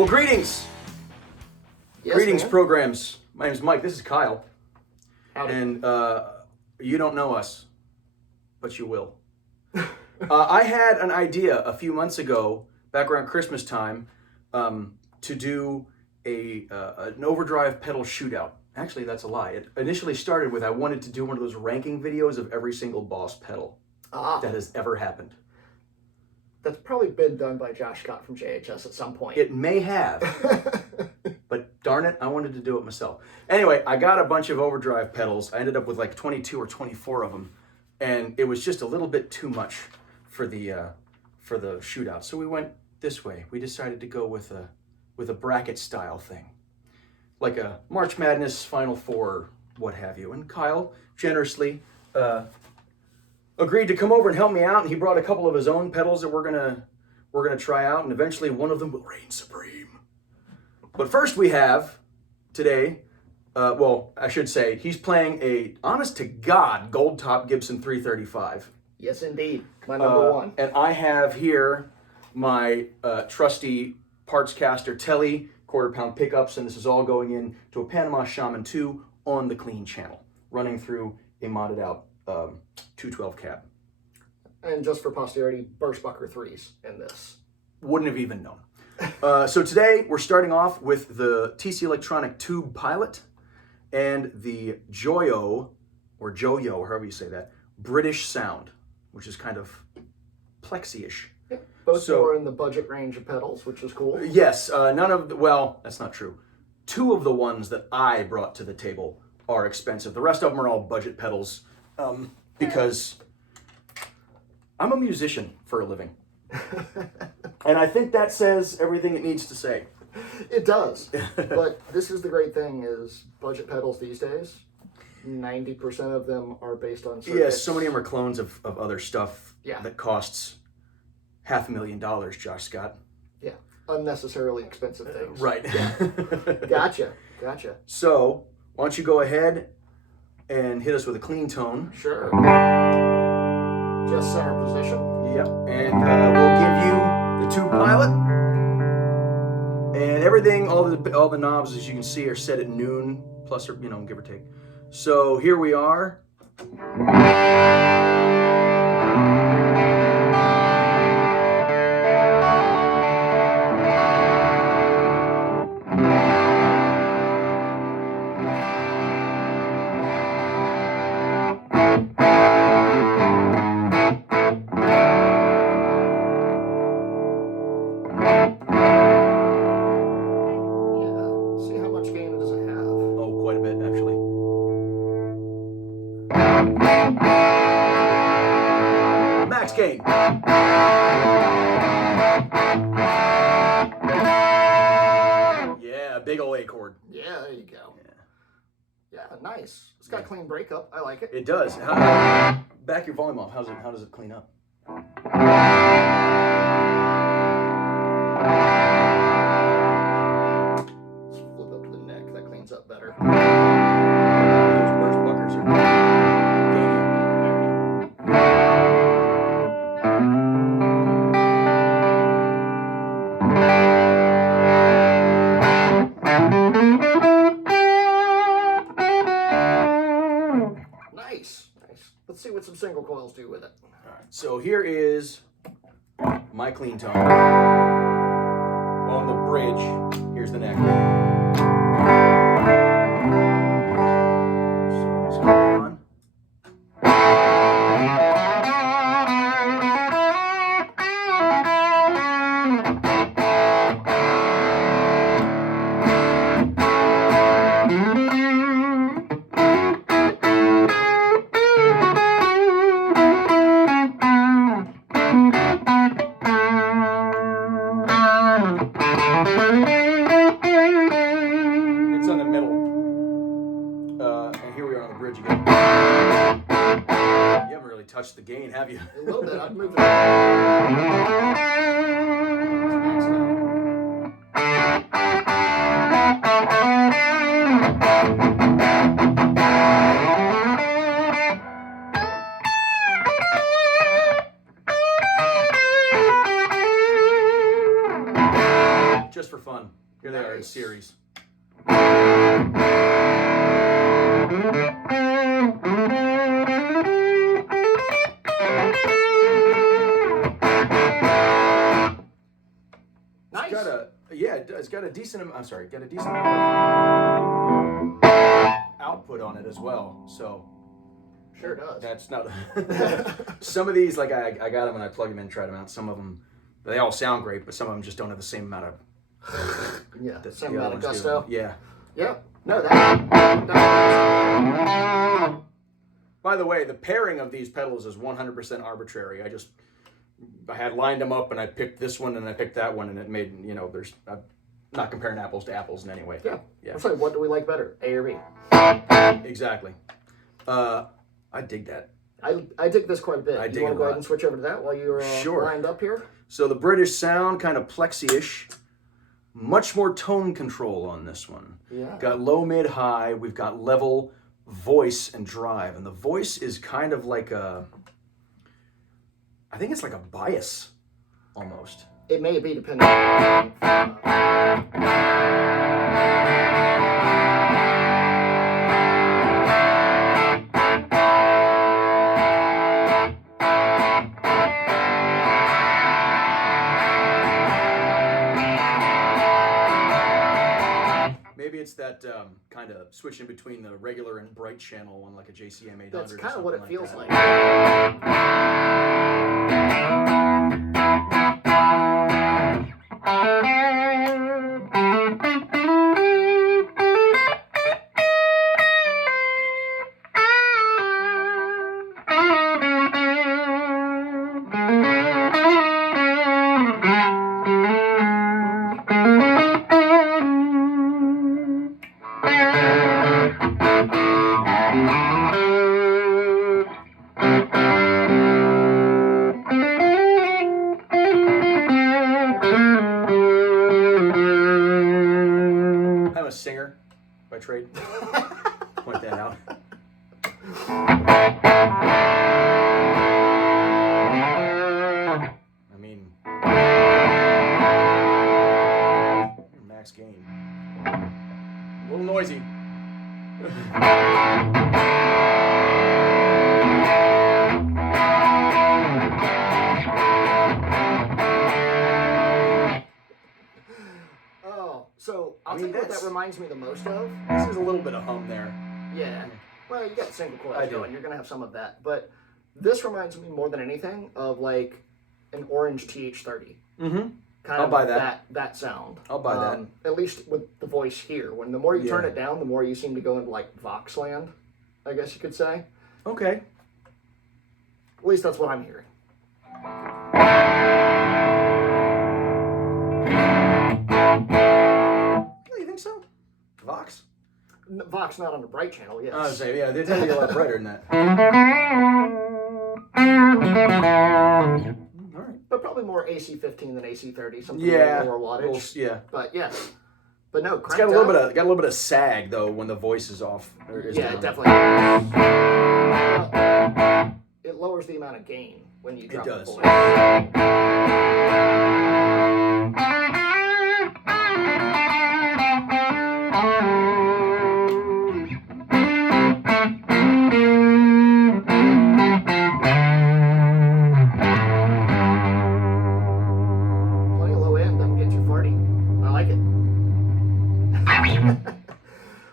Well, greetings. Yes, Greetings, man. programs. My name's Mike. This is Kyle. Howdy. And you don't know us, but you will. I had an idea a few months ago, back around Christmas time, to do an overdrive pedal shootout. Actually, that's a lie. It initially started with I wanted to do one of those ranking videos of every single Boss pedal that has ever happened. That's probably been done by Josh Scott from JHS at some point. It may have, but darn it, I wanted to do it myself. Anyway, I got a bunch of overdrive pedals. I ended up with like 22 or 24 of them, and it was just a little bit too much for the shootout. So we went this way. We decided to go with a bracket style thing, like a March Madness Final Four, what have you. And Kyle generously agreed to come over and help me out, and he brought a couple of his own pedals that we're gonna try out, and eventually one of them will reign supreme. But first we have today, well, I should say, he's playing a honest to God gold top Gibson 335. Yes, indeed. My number one. And I have here my trusty Parts Caster Telly quarter-pound pickups, and this is all going in to a Panama Shaman 2 on the clean channel, running through a modded out 212 cab. And just for posterity, Burschbucker 3s in this. Wouldn't have even known. So today we're starting off with the TC Electronic Tube Pilot and the Joyo, or Joyo, however you say that, British Sound, which is kind of plexi-ish. Yeah, both more in the budget range of pedals, which is cool. Yes, none of the, well, that's not true. Two of the ones that I brought to the table are expensive. The rest of them are all budget pedals because I'm a musician for a living. And I think that says everything it needs to say. It does. But this is the great thing is budget pedals these days, 90% of them are based on circuits. Yes, so many of them are clones of other stuff Yeah. that costs $500,000, Josh Scott. Yeah, unnecessarily expensive things. Right. Yeah. Gotcha. So, why don't you go ahead and hit us with a clean tone. Sure. Just center position. Yep, and we'll give you the Tube Pilot. And everything, all the knobs, as you can see, are set at noon, plus or, give or take. So here we are. Max gain. Yeah, big ol' A chord. Yeah, there you go. Yeah, nice. It's got clean breakup. I like it. It does. Back your volume off. How does it clean up? Let's flip up to the neck. That cleans up better. Those Burschbuckers are gainy. Nice. Let's see what some single coils do with it. All right, so here is my clean tone. On the bridge, here's the neck. So let's go on. It's on the middle. And here we are on the bridge again. You haven't really touched the gain, have you? A little bit. I'd move Just for fun. Here they are in series. Nice. It's got a decent amount. I'm sorry, got a decent amount of output on it as well. So Sure does. that's not. Some of these, like I got them and I plug them in, tried them out. Some of them, they all sound great, but some of them just don't have the same amount of. Yeah, that same the other amount of ones do. gusto. Yeah. Yep. No, that. By the way, the pairing of these pedals is 100% arbitrary. I had lined them up and I picked this one and I picked that one and it made, I'm not comparing apples to apples in any way. Yeah. Yeah. We're saying, what do we like better, A or B? Exactly. I dig that. I dig this quite a bit. I You dig want it to a go ahead lot. and switch over to that while you're Sure. lined up here? So the British Sound, kind of plexi-ish. Much more tone control on this one. Yeah. Got low, mid, high. We've got level, voice, and drive. And the voice is kind of like I think it's like a bias, almost. It may be depending on Maybe it's that kind of switching between the regular and bright channel on like a JCM 800. That's kind of what it feels like. I'm a singer by trade. Point that out. I mean, max gain. A little noisy. Oh, so I'll mean, tell you what that's- that reminds me the most of. This is a little bit of hum there. Yeah. Well, you got single I coils do. going. You're going to have some of that. But this reminds me more than anything of like an orange TH30. Mm-hmm. Kind I'll of buy that. that sound. I'll buy that. At least with the voice here. When the more you turn Yeah. it down, the more you seem to go into like Vox land, I guess you could say. Okay. At least that's what I'm hearing. You think so? Vox? Vox not on the bright channel, yes. I was saying, yeah, they tend to be a lot brighter than that. All right. But probably more AC15 than AC30, something Yeah. lower wattage. Yeah. But yeah. But no, It's got a little bit of sag though when the voice is off. Or is Yeah, down. definitely. It lowers the amount of gain when you drop does. the voice. Plenty of low end, doesn't get too farty. I like it.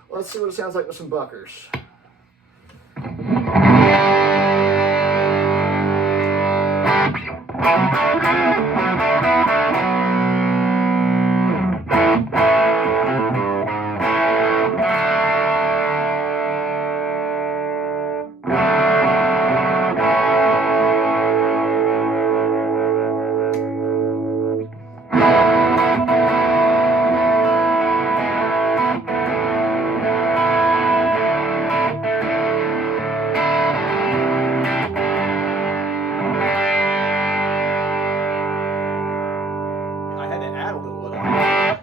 Let's see what it sounds like with some buckers. I had to add a little bit of high.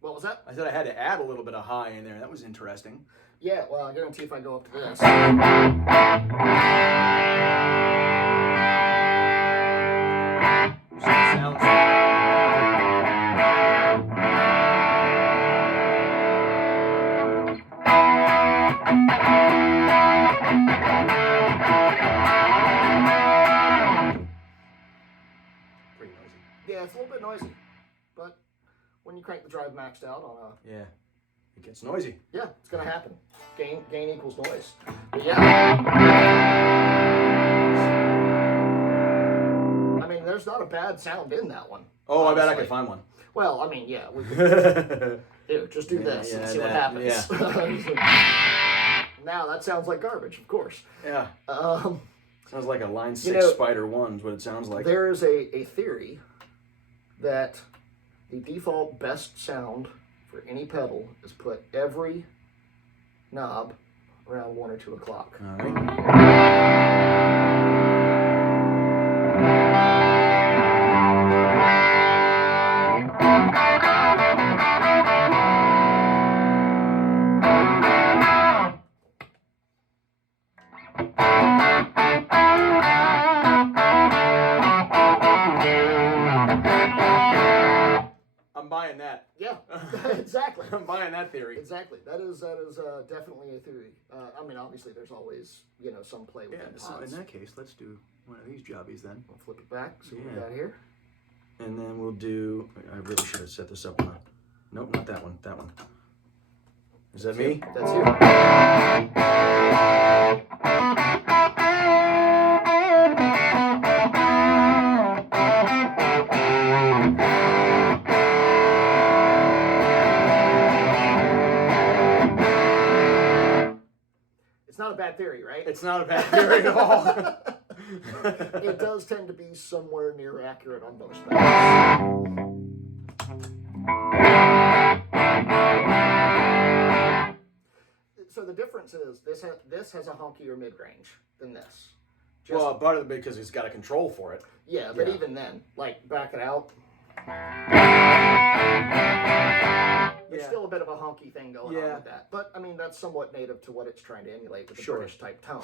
What was that? I said I had to add a little bit of high in there. That was interesting. Yeah, well, I guarantee if I go up to this. Sounds. it's a little bit noisy, but when you crank the drive maxed out on a Yeah. It gets noisy. yeah, it's gonna happen. Gain equals noise. But yeah. I mean, there's not a bad sound in that one. Oh, honestly. I bet I could find one. Well, I mean, yeah, we could here, just do this and see what happens. Yeah. Now that sounds like garbage, of course. Yeah. Sounds like a line 6 Spider 1 is what it sounds like. There is a theory that the default best sound for any pedal is put every knob around 1 or 2 o'clock. All right. I'm buying that. Yeah, exactly. I'm buying that theory. Exactly. That is definitely a theory. I mean, obviously, there's always some play with Yeah, so in that case, let's do one of these jobbies then. We'll flip it back. See what we got here. And then we'll do. I really should have set this up on a. Nope, not that one. That one. Is that me? That's you. It's not a bad theory, right? It's not a bad theory at all. It does tend to be somewhere near accurate on most things. So the difference is this has a honkier mid-range than this. Well, part of it because it's got a control for it. Yeah, but even then, like back it out, there's still a bit of a honky thing going on with that. But I mean, that's somewhat native to what it's trying to emulate with the British type tone.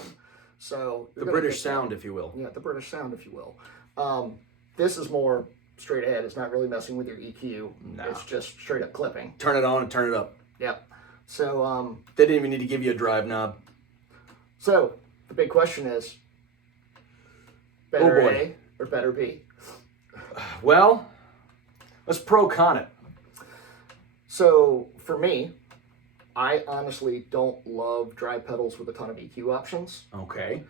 So the British sound, if you will. Yeah, the British sound, if you will. This is more straight ahead. It's not really messing with your EQ. No. It's just straight up clipping. Turn it on and turn it up. Yep. So they didn't even need to give you a drive knob. So the big question is, better A or better B? Well, let's pro-con it. So for me, I honestly don't love drive pedals with a ton of EQ options. Okay.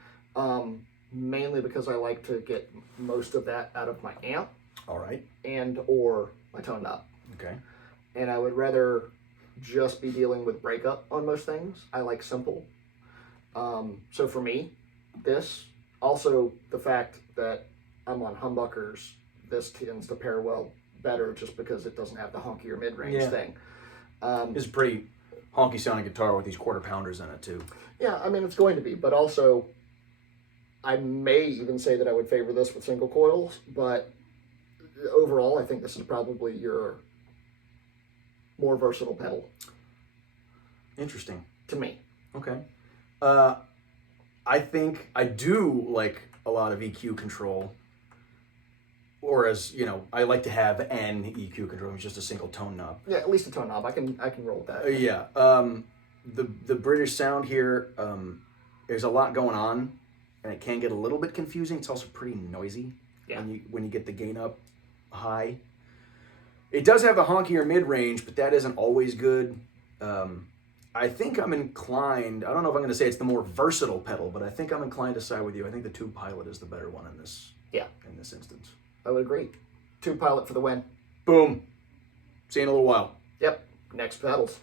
Mainly because I like to get most of that out of my amp. All right. And or my tone knob. Okay. And I would rather just be dealing with breakup on most things. I like simple. So for me, this, also the fact that I'm on humbuckers, this tends to pair well better just because it doesn't have the honkier mid-range thing. It's a pretty honky sounding guitar with these quarter pounders in it too. Yeah, I mean, it's going to be, but also I may even say that I would favor this with single coils, but overall I think this is probably your more versatile pedal. Interesting. To me. Okay. I think I do like a lot of EQ control. Or as, I like to have an EQ control, it's just a single tone knob. Yeah, at least a tone knob. I can roll with that. Yeah. The British sound here, there's a lot going on, and it can get a little bit confusing. It's also pretty noisy when you get the gain up high. It does have a honkier mid-range, but that isn't always good. I think I'm inclined, I don't know if I'm going to say it's the more versatile pedal, but I think I'm inclined to side with you. I think the Tube Pilot is the better one in this instance. I would agree. Tube Pilot for the win. Boom. See you in a little while. Yep. Next pedals.